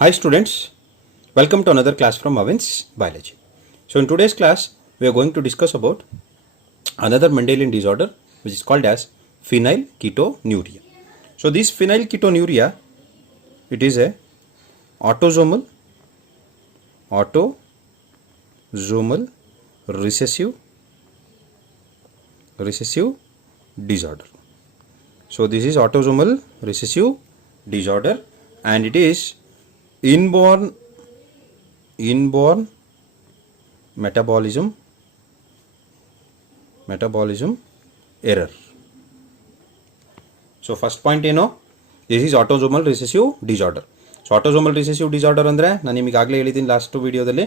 Hi students, welcome to another class from Avin's Biology. So in today's class, we are going to discuss about another Mendelian disorder which is called as phenylketonuria. So this phenylketonuria, it is a autosomal recessive disorder. So this is autosomal recessive disorder and it is inborn metabolism error. So first point this is autosomal recessive disorder. So autosomal recessive disorder ಅಂದ್ರೆ ನಾನು ನಿಮಗೆ ಆಗಲೇ ಹೇಳಿದ್ದೀನಿ last ವಿಡಿಯೋದಲ್ಲಿ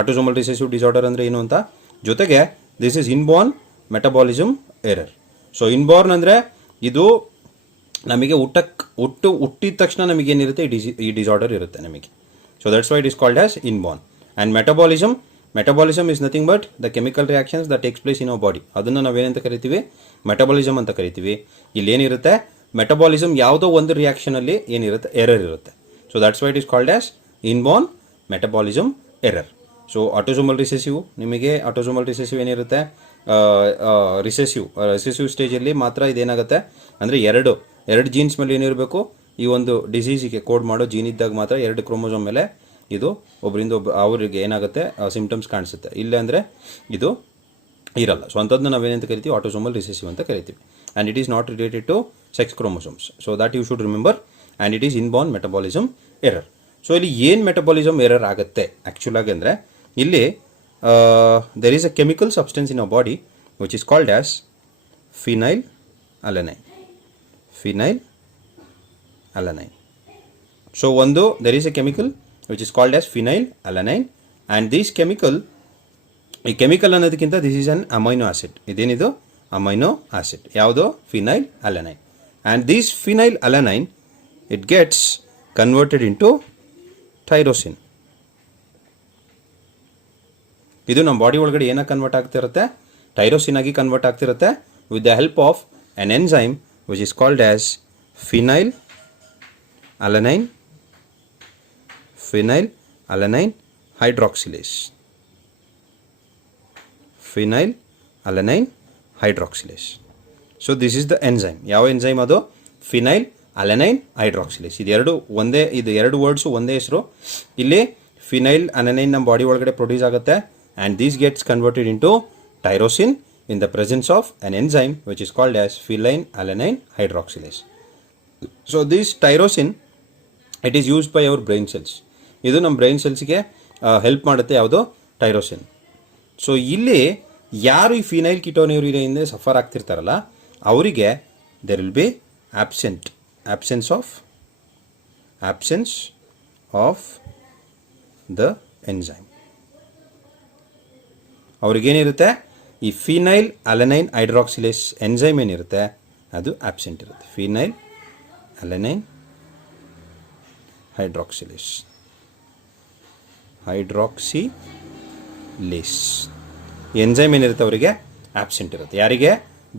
autosomal recessive disorder ಅಂದ್ರೆ ಏನು ಅಂತ. ಜೊತೆಗೆ this is inborn metabolism error. So inborn ಅಂದ್ರೆ ಇದು ನಮಗೆ ಹುಟ್ಟಿದ ತಕ್ಷಣ ನಮಗೆ ಏನಿರುತ್ತೆ ಈ ಡಿಸಾರ್ಡರ್ ಇರುತ್ತೆ ನಮಗೆ. So that's why it is called as inborn. And metabolism is nothing but the chemical reactions that takes place in our body. ಅದನ್ನು ನಾವೇನಂತ ಕರಿತೀವಿ, ಮೆಟಬಾಲಿಸಮ್ ಅಂತ ಕರಿತೀವಿ. ಇಲ್ಲಿ ಏನಿರುತ್ತೆ, ಮೆಟಬಾಲಿಸಮ್ ಯಾವುದೋ ಒಂದು ರಿಯಾಕ್ಷನಲ್ಲಿ ಏನಿರುತ್ತೆ, ಎರರ್ ಇರುತ್ತೆ. So that's why it is called as inborn metabolism error. So autosomal recessive, ನಿಮಗೆ ಆಟೋಸೋಮಲ್ ರಿಸೆಸಿವ್ ಏನಿರುತ್ತೆ, ರಿಸೆಸಿವ್ ಸ್ಟೇಜಲ್ಲಿ ಮಾತ್ರ ಇದೇನಾಗುತ್ತೆ ಅಂದರೆ ಎರಡು ಜೀನ್ಸ್ ಮೇಲೆ ಏನಿರಬೇಕು, ಈ ಒಂದು ಡಿಸೀಸಿಗೆ ಕೋಡ್ ಮಾಡೋ ಜೀನ್ ಇದ್ದಾಗ ಮಾತ್ರ ಎರಡು ಕ್ರೋಮೋಸೋಮ್ ಮೇಲೆ ಇದು ಒಬ್ಬರಿಂದ ಅವರಿಗೆ ಏನಾಗುತ್ತೆ ಸಿಂಪ್ಟಮ್ಸ್ ಕಾಣಿಸುತ್ತೆ. ಇಲ್ಲ ಅಂದರೆ ಇದು ಇರಲ್ಲ. ಸೊ ಅಂಥದ್ದನ್ನ ನಾವೇನಂತ ಕರಿತೀವಿ, ಆಟೋಸೋಮಲ್ ರಿಸೆಸಿವ್ ಅಂತ ಕರಿತೀವಿ. And it is not related to sex chromosomes. So that you should remember. And it is inborn metabolism error. So ಇಲ್ಲಿ ಏನು ಮೆಟಬಾಲಿಸಮ್ ಎರರ್ ಆಗುತ್ತೆ ಆ್ಯಕ್ಚುಲಾಗಿ ಅಂದರೆ, ಇಲ್ಲಿ there is a chemical substance in our body which is called as phenylalanine. So there is a chemical which is called as phenylalanine, and this chemical ಅನ್ನೋದಕ್ಕಿಂತ this is an amino acid. ಇದೇನಿದು amino acid, ಯಾವುದು phenylalanine. And this phenylalanine, it gets converted into tyrosine. ಇದು ನಮ್ಮ body ಒಳಗಡೆ ಏನಕ್ಕೆ convert ಆಗ್ತಿರುತ್ತೆ, tyrosine ಆಗಿ convert ಆಗ್ತಿರುತ್ತೆ with the help of N enzyme which is called as phenylalanine hydroxylase. So this is the enzyme. ಯಾವ enzyme ಅದು? phenylalanine hydroxylase. ಇದು ಎರಡು ವರ್ಡ್ಸು ಒಂದೇ ಹೆಸರು. ಇಲ್ಲಿ phenylalanine ನಮ್ಮ ಬಾಡಿ ಒಳಗಡೆ ಪ್ರೊಡ್ಯೂಸ್ ಆಗುತ್ತೆ. And this gets converted into tyrosine in the presence of an enzyme which is called as phenylalanine hydroxylase. So this tyrosine, it is used by our brain cells. ಇದು ನಮ್ಮ brain ಸೆಲ್ಸ್ಗೆ help ಮಾಡುತ್ತೆ ಯಾವುದು, tyrosine. So ಇಲ್ಲಿ ಯಾರು ಈ ಫಿನೈಲ್ಕೆಟೋನ್ಯೂರಿಯಾದಿಂದ suffer ಆಗ್ತಿರ್ತಾರಲ್ಲ ಅವರಿಗೆ there will be absence of the enzyme. ಅವ್ರಿಗೇನಿರುತ್ತೆ, ಈ phenylalanine hydroxylase ಎನ್ಸೈಮ್ ಏನಿರುತ್ತೆ ಅದು ಆಬ್ಸೆಂಟ್ ಇರುತ್ತೆ. phenylalanine hydroxylase ಎನ್ಸೈಮ್ ಏನಿರುತ್ತೆ ಅವರಿಗೆ ಆಬ್ಸೆಂಟ್ ಇರುತ್ತೆ. ಯಾರಿಗೆ?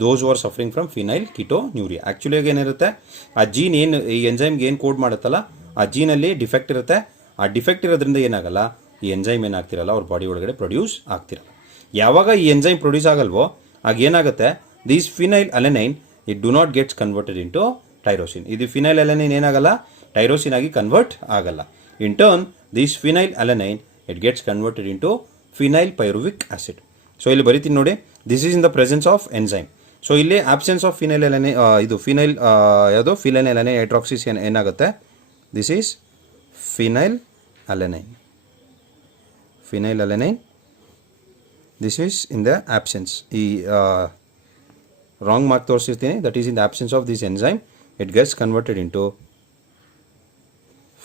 Those are suffering from phenylketonuria. ಆ್ಯಕ್ಚುಲಿಯಾಗಿ ಏನಿರುತ್ತೆ, ಆ ಜೀನ್ ಏನು ಈ ಎನ್ಸೈಮ್ಗೆ ಏನು ಕೋಡ್ ಮಾಡುತ್ತಲ್ಲ ಆ ಜೀನಲ್ಲಿ ಡಿಫೆಕ್ಟ್ ಇರುತ್ತೆ. ಆ ಡಿಫೆಕ್ಟ್ ಇರೋದ್ರಿಂದ ಏನಾಗಲ್ಲ, ಈ ಎನ್ಸೈಮ್ ಏನಾಗ್ತಿರಲ್ಲ ಅವ್ರ ಬಾಡಿ ಒಳಗಡೆ ಪ್ರೊಡ್ಯೂಸ್ ಆಗ್ತಿರಲ್ಲ. ಯಾವಾಗ ಈ ಎನ್ಸೈಮ್ ಪ್ರೊಡ್ಯೂಸ್ ಆಗಲ್ವೋ ಆಗ ಏನಾಗುತ್ತೆ, this phenylalanine it do not gets converted into tyrosine. ಇದು phenylalanine ಏನಾಗಲ್ಲ, ಟೈರೋಸಿನ್ ಆಗಿ ಕನ್ವರ್ಟ್ ಆಗಲ್ಲ. In turn this phenylalanine it gets converted into phenylpyruvic acid. So ಇಲ್ಲಿ ಬರೀತೀನಿ ನೋಡಿ, this is in the presence of enzyme. So ಇಲ್ಲಿ absence of phenylalanine, ಇದು phenylalanine ಹೈಡ್ರಾಕ್ಸಿಸ್ ಏನಾಗುತ್ತೆ, this is phenylalanine. This is in the absence. ಈ wrong mark ತೋರಿಸಿರ್ತೀನಿ. That is in the absence of this enzyme. It gets converted into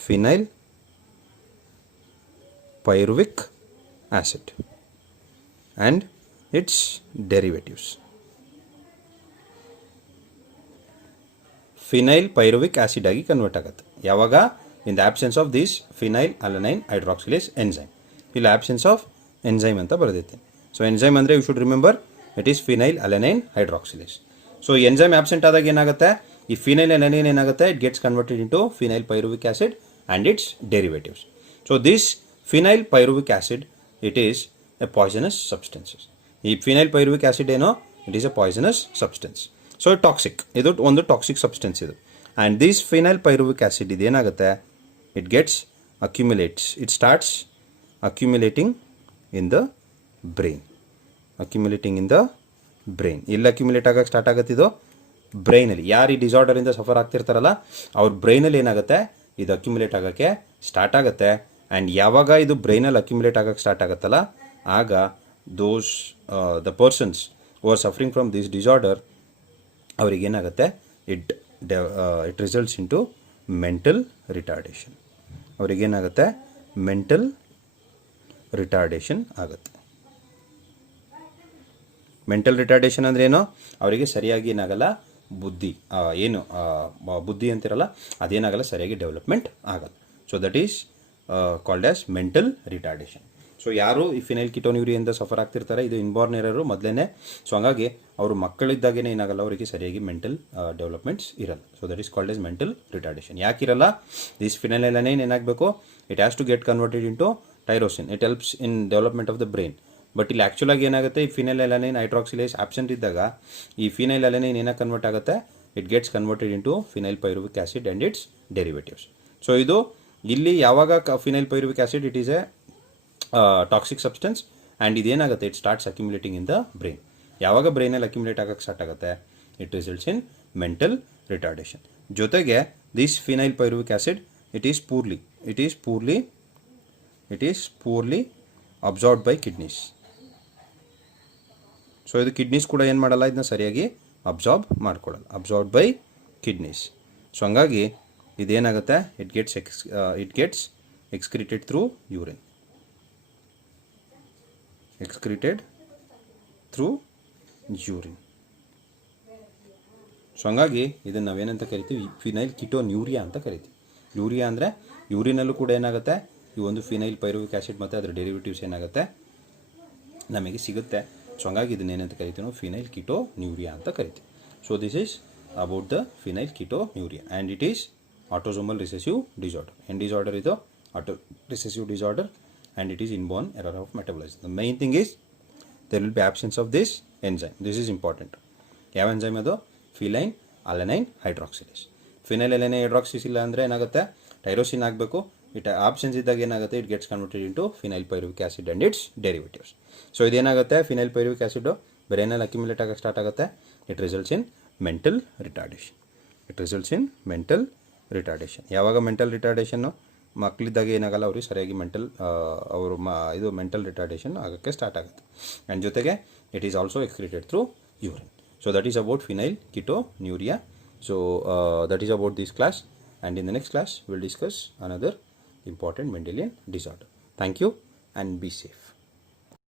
phenylpyruvic acid and its derivatives. phenylpyruvic acid ಆಗಿ convert ಆಗುತ್ತೆ ಯಾವಾಗ, in the absence of this phenylalanine hydroxylase enzyme. ಇಲ್ಲಿ absence of enzyme ಅಂತ ಬರೆದಿರ್ತೀನಿ. So enzyme ಅಂದರೆ you should remember it is phenylalanine hydroxylase. So enzyme absent ಆದಾಗ ಏನಾಗುತ್ತೆ, ಈ phenylalanine ಏನಾಗುತ್ತೆ, it gets converted into phenylpyruvic acid and its derivatives. So this phenyl pyruvic acid, it is a poisonous substance. ಈ phenyl pyruvic acid ಏನೋ it is a poisonous substance. So toxic, ಇದು ಒಂದು toxic substance ಇದು. And this phenyl pyruvic acid ಇದೇನಾಗುತ್ತೆ, it gets accumulates, it starts accumulating in the brain. Accumulating in the brain. ಇಲ್ಲಿ accumulate ಆಗಕ್ಕೆ start ಆಗುತ್ತಿದ್ದು ಬ್ರೈನಲ್ಲಿ. ಯಾರು ಈ ಡಿಸಾರ್ಡರಿಂದ ಸಫರ್ ಆಗ್ತಿರ್ತಾರಲ್ಲ ಅವ್ರ ಬ್ರೈನಲ್ಲಿ ಏನಾಗುತ್ತೆ, ಇದು ಅಕ್ಯುಮುಲೇಟ್ ಆಗೋಕ್ಕೆ ಸ್ಟಾರ್ಟ್ ಆಗುತ್ತೆ. ಆ್ಯಂಡ್ ಯಾವಾಗ ಇದು ಬ್ರೈನಲ್ಲಿ ಅಕ್ಯುಮುಲೇಟ್ ಆಗೋಕ್ಕೆ ಸ್ಟಾರ್ಟ್ ಆಗುತ್ತಲ್ಲ, ಆಗ those the persons who are suffering from this disorder, ಅವ್ರಿಗೇನಾಗುತ್ತೆ, it results into mental retardation. ಅವ್ರಿಗೇನಾಗುತ್ತೆ, ಮೆಂಟಲ್ ರಿಟಾರ್ಡೇಷನ್ ಆಗುತ್ತೆ. ಮೆಂಟಲ್ ರಿಟಾರ್ಡೇಷನ್ ಅಂದರೆ ಏನೋ, ಅವರಿಗೆ ಸರಿಯಾಗಿ ಏನಾಗಲ್ಲ, ಬುದ್ಧಿ ಅಂತಿರಲ್ಲ ಅದೇನಾಗಲ್ಲ, ಸರಿಯಾಗಿ ಡೆವಲಪ್ಮೆಂಟ್ ಆಗಲ್ಲ. So that is called as mental retardation. So ಯಾರು ಈ ಫಿನೈಲ್ ಕಿಟೋನ್ಯೂರಿಯಿಂದ ಸಫರ್ ಆಗ್ತಿರ್ತಾರೆ, ಇದು ಇನ್ಬಾರ್ನ್ ಎರರು ಮೊದಲೇ. ಸೊ ಹಂಗಾಗಿ ಅವರು ಮಕ್ಕಳಿದ್ದಾಗೇನೆ ಏನಾಗಲ್ಲ, ಅವರಿಗೆ ಸರಿಯಾಗಿ ಮೆಂಟಲ್ ಡೆವಲಪ್ಮೆಂಟ್ಸ್ ಇರಲ್ಲ. So that is called as mental retardation. ಯಾಕಿರಲ್ಲ, ದಿಸ್ ಫಿನೈಲ್ ಎಲನೈನ್ ಏನಾಗಬೇಕು, it has to get converted into tyrosine. It helps in development of the brain. But ಇಲ್ಲಿ ಆ್ಯಕ್ಚುಲಾಗಿ ಏನಾಗುತ್ತೆ, ಈ ಫಿನೈಲ್ ಎಲನೈನ್ ಹೈಡ್ರಾಕ್ಸಿಲೇಸ್ ಆಬ್ಸೆಂಟ್ ಇದ್ದಾಗ ಈ ಫಿನೈಲ್ ಎಲನೈನ್ ಏನಕ್ಕೆ ಕನ್ವರ್ಟ್ ಆಗುತ್ತೆ, it gets converted into phenyl pyruvic acid and its derivatives. So ಇದು ಇಲ್ಲಿ ಯಾವಾಗ phenyl pyruvic acid it is a toxic substance and ಇದೇನಾಗುತ್ತೆ, it starts accumulating in the brain. ಯಾವಾಗ ಬ್ರೈನಲ್ಲಿ ಅಕ್ಯುಮುಲೇಟ್ ಆಗೋಕ್ಕೆ ಸ್ಟಾರ್ಟ್ ಆಗುತ್ತೆ, it results in mental retardation. ಜೊತೆಗೆ this phenyl pyruvic acid it is poorly absorbed by kidneys. So ಇದು kidneys ಕೂಡ ಏನು ಮಾಡಲ್ಲ, ಇದನ್ನ ಸರಿಯಾಗಿ ಅಬ್ಸಾರ್ಬ್ ಬೈ ಕಿಡ್ನೀಸ್. ಸೊ ಹಂಗಾಗಿ ಇದೇನಾಗುತ್ತೆ, it gets excreted through urine. So ಹಂಗಾಗಿ ಇದನ್ನು ನಾವೇನಂತ ಕರಿತೀವಿ, ಫಿನೈಲ್ ಕಿಟೋನ್ಯೂರಿಯಾ ಅಂತ ಕರಿತೀವಿ. ಯೂರಿಯಾ ಅಂದರೆ ಯೂರಿನಲ್ಲೂ ಕೂಡ ಏನಾಗುತ್ತೆ, ಈ ಒಂದು ಫಿನೈಲ್ ಪೈರುವಿಕ್ ಆಸಿಡ್ ಮತ್ತು ಅದರ ಡೆರಿವೇಟಿವ್ಸ್ ಏನಾಗುತ್ತೆ ನಮಗೆ ಸಿಗುತ್ತೆ. ಸೊ ಹಂಗಾಗಿ ಇದನ್ನೇನಂತ ಕರಿತೀವಿ ನಾವು, ಫಿನೈಲ್ ಕಿಟೋನ್ಯೂರಿಯಾ ಅಂತ ಕರಿತೀವಿ. So this is about the phenyl ketonuria and it is autosomal recessive disorder. ಏನು ಡಿಸಾರ್ಡರ್ ಇದು, auto recessive disorder, and it is inborn error of metabolism. The main thing is there will be absence of this enzyme. This is important. ಯಾವ enzyme ಅದು, phenyl alanine hydroxylase. Phenyl alanine hydroxylase ಇಲ್ಲ ಅಂದರೆ ಏನಾಗುತ್ತೆ, tyrosine ಆಗಬೇಕು. It absence ಇದ್ದಾಗ ಏನಾಗುತ್ತೆ, it gets converted into phenyl pyruvic acid and its derivatives. So ಇದೇನಾಗುತ್ತೆ, phenyl pyruvic acid ಬ್ರೈನಲ್ಲಿ ಅಕ್ಯುಮುಲೇಟ್ ಆಗಕ್ಕೆ ಸ್ಟಾರ್ಟ್ ಆಗುತ್ತೆ. It results in mental retardation. ಯಾವಾಗ ಮೆಂಟಲ್ ರಿಟಾರ್ಡೇಷನ್ನು, ಮಕ್ಕಳಿದ್ದಾಗ ಏನಾಗಲ್ಲ, ಅವ್ರಿಗೆ ಸರಿಯಾಗಿ ಇದು ಮೆಂಟಲ್ ರಿಟಾರ್ಡೇಷನ್ ಆಗೋಕ್ಕೆ ಸ್ಟಾರ್ಟ್ ಆಗುತ್ತೆ. ಆ್ಯಂಡ್ ಜೊತೆಗೆ it is also excreted through urine. So that is about phenyl ketonuria. So that is about this class, and in the next class will discuss another important Mendelian disorder. Thank you and be safe.